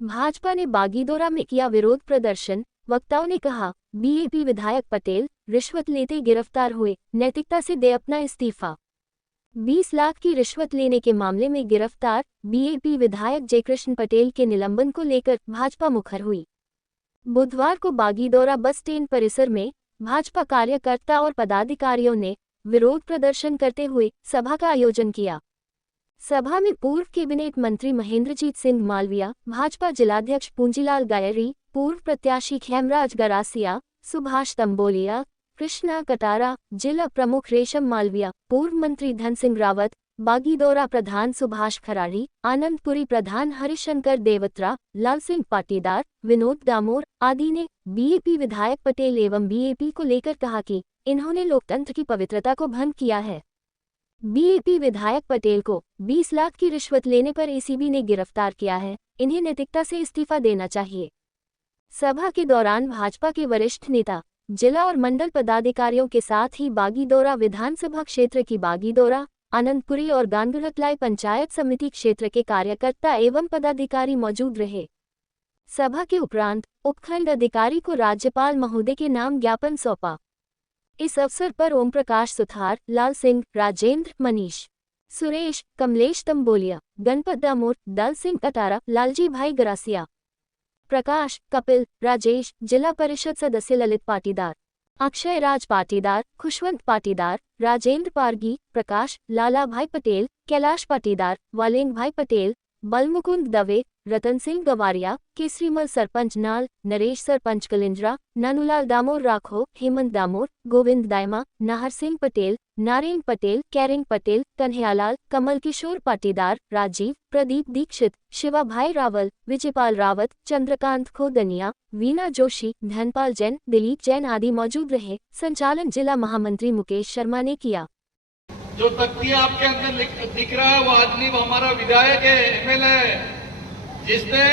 भाजपा ने बागीदोरा में किया विरोध प्रदर्शन। वक्ताओं ने कहा, बीएपी विधायक पटेल रिश्वत लेते गिरफ्तार हुए, नैतिकता से दे अपना इस्तीफा। 20 लाख की रिश्वत लेने के मामले में गिरफ्तार बीएपी विधायक जयकृष्ण पटेल के निलंबन को लेकर भाजपा मुखर हुई। बुधवार को बागीदोरा बस स्टैंड परिसर में भाजपा कार्यकर्ता और पदाधिकारियों ने विरोध प्रदर्शन करते हुए सभा का आयोजन किया। सभा में पूर्व कैबिनेट मंत्री महेंद्रजीत सिंह मालविया, भाजपा जिलाध्यक्ष पूंजीलाल गायरी, पूर्व प्रत्याशी खेमराज गरासिया, सुभाष तंबोलिया, कृष्णा कटारा, जिला प्रमुख रेशम मालविया, पूर्व मंत्री धन सिंह रावत, बागीदोरा प्रधान सुभाष खराड़ी, आनंदपुरी प्रधान हरिशंकर देवत्रा, लाल सिंह पाटीदार, विनोद दामोर आदि ने बीएपी विधायक पटेल एवं बीएपी को लेकर कहा कि इन्होंने लोकतंत्र की पवित्रता को भंग किया है। बीएपी विधायक पटेल को 20 लाख की रिश्वत लेने पर एसीबी ने गिरफ्तार किया है, इन्हें नैतिकता से इस्तीफा देना चाहिए। सभा के दौरान भाजपा के वरिष्ठ नेता, जिला और मंडल पदाधिकारियों के साथ ही बागीदोरा विधानसभा क्षेत्र की बागीदोरा, आनंदपुरी और गांगुरतलाई पंचायत समिति क्षेत्र के कार्यकर्ता एवं पदाधिकारी मौजूद रहे। सभा के उपरांत उपखंड अधिकारी को राज्यपाल महोदय के नाम ज्ञापन सौंपा। इस अवसर पर ओम प्रकाश सुथार, लाल सिंह, राजेंद्र, मनीष, सुरेश, कमलेश तंबोलिया, गणपत दामोर, दल सिंह कटारा, लालजी भाई गरासिया, प्रकाश, कपिल, राजेश, जिला परिषद सदस्य ललित पाटीदार, अक्षय राज पाटीदार, खुशवंत पाटीदार, राजेंद्र पारगी, प्रकाश, लाला भाई पटेल, कैलाश पाटीदार, वालेंग भाई पटेल, बलमुकुंद दवे, रतन सिंह गवारिया, केसरीमल सरपंच नाल, नरेश सरपंच कलिंद्रा, नानूलाल दामोर राखो, हेमंत दामोर, गोविंद दायमा, नाहर सिंह पटेल, नारायण पटेल, कैरिंग पटेल, कन्हैयालाल, कमल किशोर पाटीदार, राजीव, प्रदीप दीक्षित, शिवा भाई रावल, विजयपाल रावत, चंद्रकांत खोदनिया, वीना जोशी, धनपाल जैन, दिलीप जैन आदि मौजूद रहे। संचालन जिला महामंत्री मुकेश शर्मा ने किया। जो तख्तियां आपके अंदर दिख रहा है वो आदमी वो हमारा विधायक है, एमएलए है, जिसने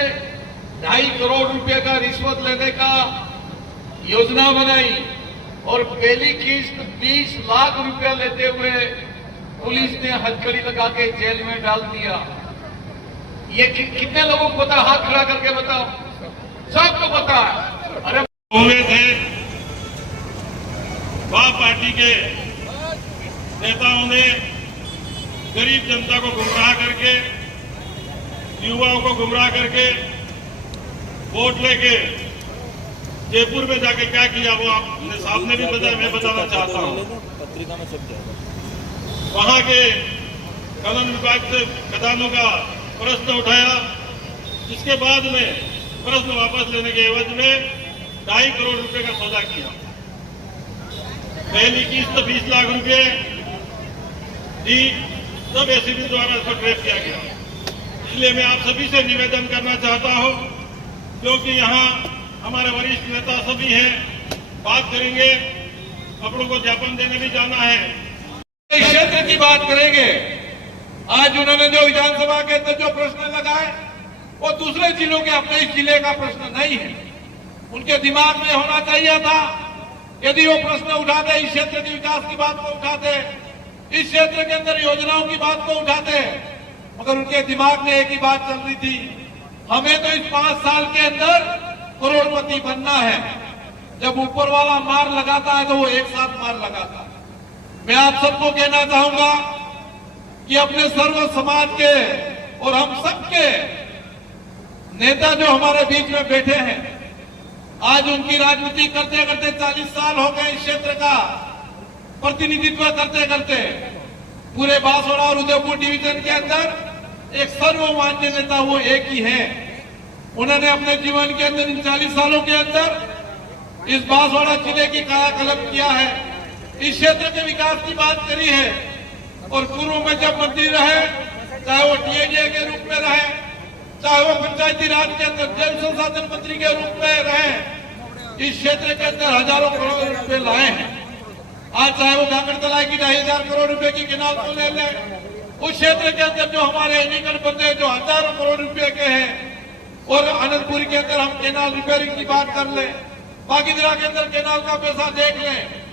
2.5 करोड़ रुपए का रिश्वत लेने का योजना बनाई और पहली किस्त 20 लाख रुपया लेते हुए पुलिस ने हथकड़ी लगा के जेल में डाल दिया। ये कितने लोगों को पता? हाथ खड़ा करके बताओ, सबको पता है। अरे हुए थे वह पार्टी के नेताओं ने गरीब जनता को गुमराह करके, युवाओं को गुमराह करके वोट लेके जयपुर में जाके क्या किया वो आपने सामने भी बताया, मैं बताना चाहता हूं। पत्रिका में सब वहां के कानून विभाग से खदानों का प्रश्न उठाया, जिसके बाद में प्रश्न वापस लेने के एवज में 2.5 करोड़ रुपए का सौदा किया। पहली किस्त 20 लाख रुपए दी, तब एसीबी द्वारा इसको ट्रैप किया गया। इसलिए मैं आप सभी से निवेदन करना चाहता हूं, क्योंकि यहाँ हमारे वरिष्ठ नेता सभी हैं, बात करेंगे, अपनों को ज्ञापन देने भी जाना है। इस क्षेत्र की बात करेंगे। आज उन्होंने जो विधानसभा के अंदर जो प्रश्न लगाए वो दूसरे जिलों के, अपने इस जिले का प्रश्न नहीं है। उनके दिमाग में होना चाहिए था, यदि वो प्रश्न उठाते, इस क्षेत्र के विकास की बात को उठाते, इस क्षेत्र के अंदर योजनाओं की बात को उठाते, मगर उनके दिमाग में एक ही बात चल रही थी, हमें तो इस 5 साल के अंदर करोड़पति बनना है। जब ऊपर वाला मार लगाता है तो वो एक साथ मार लगाता है। मैं आप सबको कहना चाहूंगा कि अपने सर्व समाज के और हम सबके नेता जो हमारे बीच में बैठे हैं, आज उनकी राजनीति करते करते 40 साल हो गए, इस क्षेत्र का प्रतिनिधित्व करते करते पूरे बांसवाड़ा और उदयपुर डिवीजन के अंदर एक सर्वमान्य नेता वो एक ही है। उन्होंने अपने जीवन के अंदर इन 40 सालों के अंदर इस बांसवाड़ा जिले की कायाकल्प किया है, इस क्षेत्र के विकास की बात करी है। और पूर्व में जब मंत्री रहे, चाहे वो टीएडीए के रूप में रहे, चाहे वो पंचायती राज के अंदर जल संसाधन मंत्री के रूप में रहे, इस क्षेत्र के अंदर हजारों करोड़ रुपए लाए हैं। आज चाहे वो गांगुरतलाई की 2,500 करोड़ रुपए की केनाल को ले लें, उस क्षेत्र के अंदर जो हमारे एनीकट बंदे जो हजारों करोड़ रुपए के हैं, और आनंदपुरी के अंदर हम केनाल रिपेयरिंग की बात कर लें, बागीदोरा के अंदर केनाल का पैसा देख लें,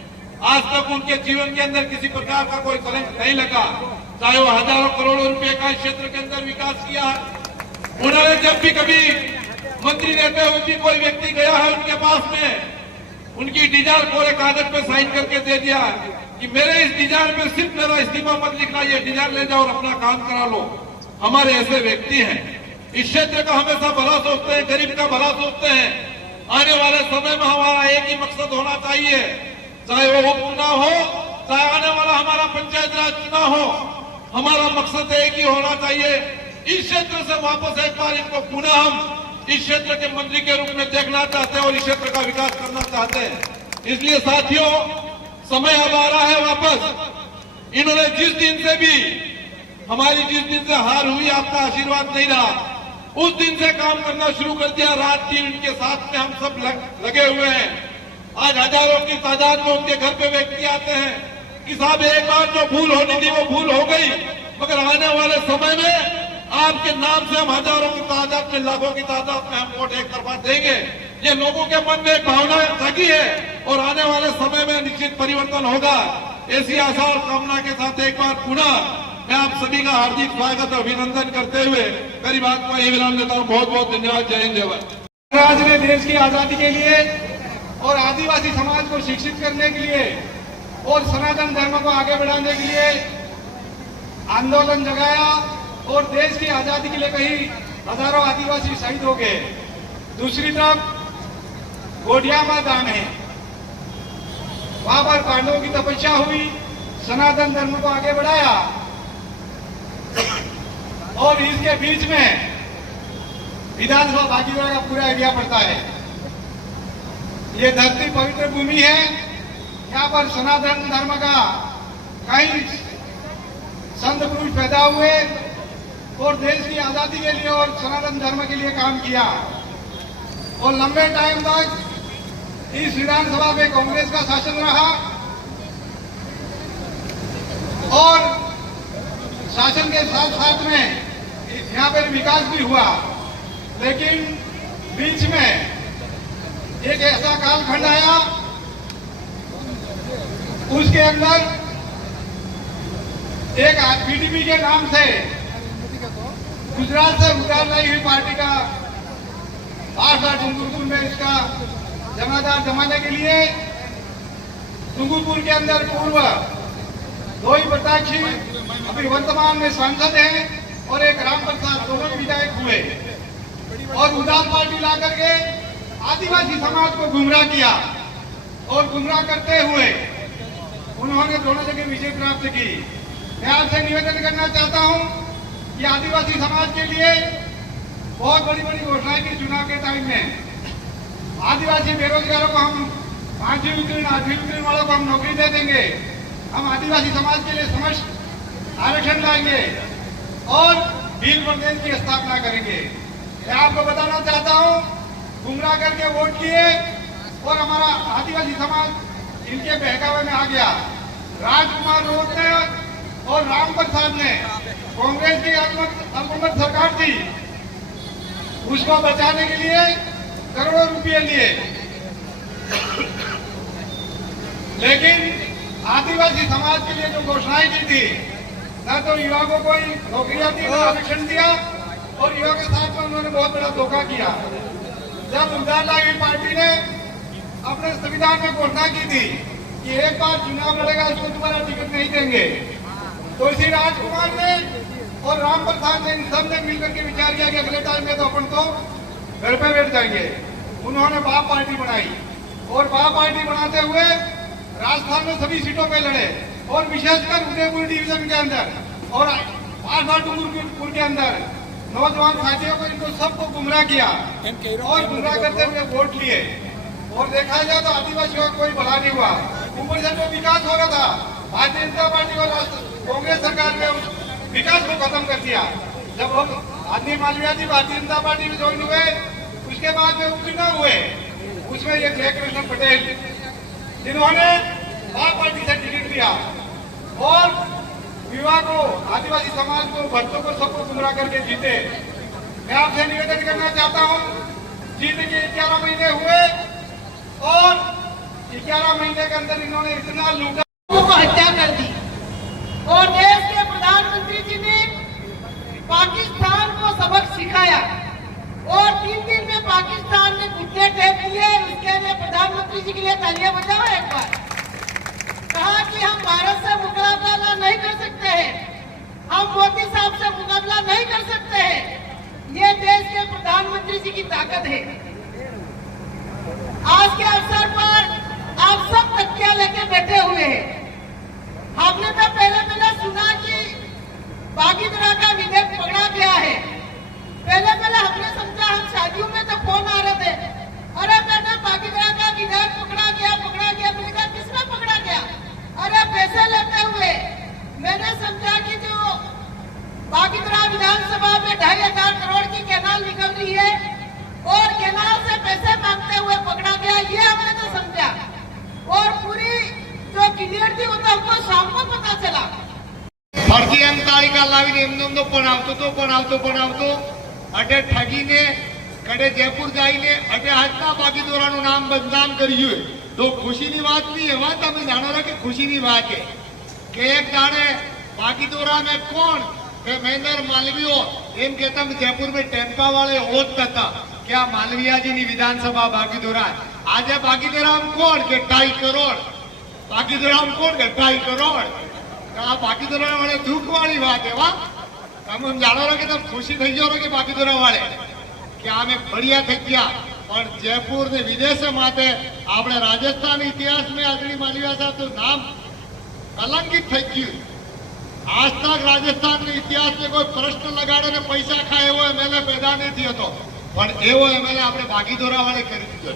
आज तक उनके जीवन के अंदर किसी प्रकार का कोई कलंक नहीं लगा। चाहे वो हजारों करोड़ों रुपए का इस क्षेत्र के अंदर विकास किया, उन्होंने जब भी कभी मंत्री रहते हुए भी कोई व्यक्ति गया है उनके पास में, उनकी डिजायर पूरे कागज पे साइन करके दे दिया कि मेरे इस डिजायर में सिर्फ मेरा इस्तीफा मत लिखना, ये डिजायर ले जाओ और अपना काम करा लो। हमारे ऐसे व्यक्ति हैं, इस क्षेत्र का हमेशा भला सोचते हैं, गरीब का भला सोचते हैं। आने वाले समय में हमारा एक ही मकसद होना चाहिए, चाहे वो उपचुनाव हो, चाहे आने वाला हमारा पंचायत राज चुनाव हो, हमारा मकसद एक ही होना चाहिए। इस क्षेत्र से वापस एक बार इनको पुनः हम इस क्षेत्र के मंत्री के रूप में देखना चाहते हैं और इस क्षेत्र का विकास करना चाहते हैं। इसलिए साथियों, समय अब आ रहा है वापस। इन्होंने जिस दिन से भी हमारी जिस दिन से हार हुई, आपका आशीर्वाद नहीं रहा, उस दिन से काम करना शुरू कर दिया। रात दिन इनके साथ में हम सब लगे हुए हैं। आज हजारों की तादाद में उनके घर पे व्यक्ति आते हैं कि साहब एक बार जो भूल होनी थी वो भूल हो गई, मगर आने वाले समय में आपके नाम से हम हजारों की तादाद में, लाखों की तादाद में हम वोट एक तरफा देंगे। ये लोगों के मन में एक भावना जागी है और आने वाले समय में निश्चित परिवर्तन होगा। ऐसी आशा और कामना के साथ एक बार पुनः मैं आप सभी का हार्दिक स्वागत और अभिनंदन करते हुए मेरी बात को यही विराम देता हूँ। बहुत बहुत धन्यवाद। जय हिंद, जय भारत। आज ने देश की आजादी के लिए और आदिवासी समाज को शिक्षित करने के लिए और सनातन धर्म को आगे बढ़ाने के लिए आंदोलन जगाया और देश की आजादी के लिए कई हजारों आदिवासी शहीद हो गए। दूसरी तरफ गोडियामा दान है, वहां पर पांडवों की तपस्या हुई, सनातन धर्म को आगे बढ़ाया और इसके बीच में विधानसभा भागीदारी का पूरा एरिया पड़ता है। ये धरती पवित्र भूमि है, यहाँ पर सनातन धर्म का कई संत पुरुष पैदा हुए और देश की आजादी के लिए और सनातन धर्म के लिए काम किया। और लंबे टाइम तक इस विधानसभा में कांग्रेस का शासन रहा और शासन के साथ साथ में यहाँ पर विकास भी हुआ, लेकिन बीच में एक ऐसा कालखंड आया, उसके अंदर एक पीडीपी के नाम से गुजरात से उतार लाई हुई पार्टी का पार्षद डूंगरपुर में इसका जमादार जमाने के लिए डूंगरपुर के अंदर पूर्व दो ही प्रत्याशी अभी वर्तमान में सांसद हैं और एक राम प्रसाद, दोनों विधायक हुए और उदास पार्टी ला करके आदिवासी समाज को गुमराह किया और गुमराह करते हुए उन्होंने दोनों जगह विजय प्राप्त की। मैं आपसे निवेदन करना चाहता हूं कि आदिवासी समाज के लिए बहुत बड़ी बड़ी घोषणाएं की चुनाव के टाइम में। आदिवासी बेरोजगारों को हम 5वीं उत्तीर्ण 8वीं उत्तीर्ण वालों को हम नौकरी दे देंगे, हम आदिवासी समाज के लिए समस्त आरक्षण लाएंगे और भील प्रदेश की स्थापना करेंगे। मैं आपको बताना चाहता हूं, गुमराह करके वोट किए और हमारा आदिवासी समाज इनके बहकावे में आ गया। राजकुमार रोड ने और राम प्रसाद ने, कांग्रेस की अल्पमत सरकार थी, उसको बचाने के लिए करोड़ों रुपए लिए, लेकिन आदिवासी समाज के लिए जो घोषणाएं की थी, न तो युवा को कोई नौकरियां दी, न आरक्षण दिया और युवा के साथ में उन्होंने बहुत बड़ा धोखा किया। जब उदार लाई पार्टी ने अपने संविधान में घोषणा की थी कि एक बार चुनाव लड़ेगा इसको दोबारा टिकट नहीं देंगे, तो इसी राजकुमार ने और राम प्रसाद ने इन सब ने मिलकर के विचार किया कि अगले टाइम में तो अपन तो घर पे बैठ जाएंगे। उन्होंने बाप पार्टी बनाई और बाप पार्टी बनाते हुए राजस्थान में सभी सीटों पे लड़े और विशेषकर उदयपुर डिवीजन के अंदर और डूंगरपुर के अंदर नौजवान साथियों को, इनको सबको गुमराह किया और गुमराह करते हुए वोट लिए। और देखा जाए तो आदिवासियों का कोई भला नहीं हुआ। ऊपर से जो विकास हो रहा था, भारतीय जनता पार्टी और कांग्रेस सरकार ने उस विकास को खत्म कर दिया। जब आदमी मालवीय जी भारतीय जनता पार्टी में ज्वाइन हुए, उसके बाद में उपचुनाव हुए, उसमें ये जयकृष्ण पटेल जिन्होंने आप पार्टी से टिकट दिया और युवा को, आदिवासी समाज को, भक्तों को, सबको गुमराह करके जीते। मैं आपसे निवेदन करना चाहता हूं, जीत के 11 महीने हुए और 11 महीने के अंदर इन्होंने इतना लूटा को हत्या कर दी और देश के प्रधानमंत्री जी ने पाकिस्तान को सबक सिखाया और 3 दिन में जी के लिए तालियां बजाओ एक बार। कहा कि हम भारत से मुकाबला नहीं कर सकते हैं, हम मोदी साहब से मुकाबला नहीं कर सकते हैं। ये देश के प्रधानमंत्री जी की ताकत है। आज के अवसर पर आप सब तकिया लेके बैठे हुए हैं। हमने तो पहले सुना कि भागीदारी का विधेयक पकड़ा गया है। पहले हमने समझा, हम शादियों में तो फोन आ रहे थे, अरे मैंने भागीदारी का विधेयक पकड़ा गया। मैंने कहा किसने पकड़ा गया? अरे पैसे लेते हुए। मैंने समझा कि जो भागीदारी विधानसभा में 2,500 करोड़ की कैनाल निकल रही है और कैनाल से पैसे मांगते हुए पकड़ा गया, ये हमने तो समझा। और पूरी जो क्लियर थी वो तो हमको शाम को पता चला। ફરતી એમ તારીખા લાવીને એમનો પણ આવતો અટે ઠગીને કડે જયપુર જઈને અટે આજના ભાગીદારોનું નામ બદનામ કર્યું તો ખુશીની વાત નહીં એવા તમે જાણો છો કે ખુશીની વાત છે કે એક દાડે ભાગીદારા में કોણ કે મહેન્દ્ર માલવીઓ એમ કહેતા જયપુર में ટેમ્પા વાળે હોત હતા કે આ માલવીયાજીની વિધાનસભા ભાગીદારા આજે ભાગીદારા કોણ કે 2.5 કરોડ ભાગીદારા કોણ કે 2.5 કરોડ આ ભાગીદારા વાળે દુઃખ વાળી વાત એવા તમે જાણો છો કે તમે ખુશી થઈ ગયો કે ભાગીદારા વાળે કે આમે બઢિયા થઈ ગયા પણ જયપુર ને વિદેશ માટે આપણે રાજસ્થાન ઇતિહાસ में આદરણીય માલવીયા સાહેબ તો નામ કલંકિત થઈ ગયું। आज तक राजस्थान के इतिहास में कोई प्रश्न लगाड़े ने पैसा खाए एवो एमएलए पैदा नहीं थयो तो पण एवो एमएलए આપણે ભાગીદારા વાળે કરી દીધો।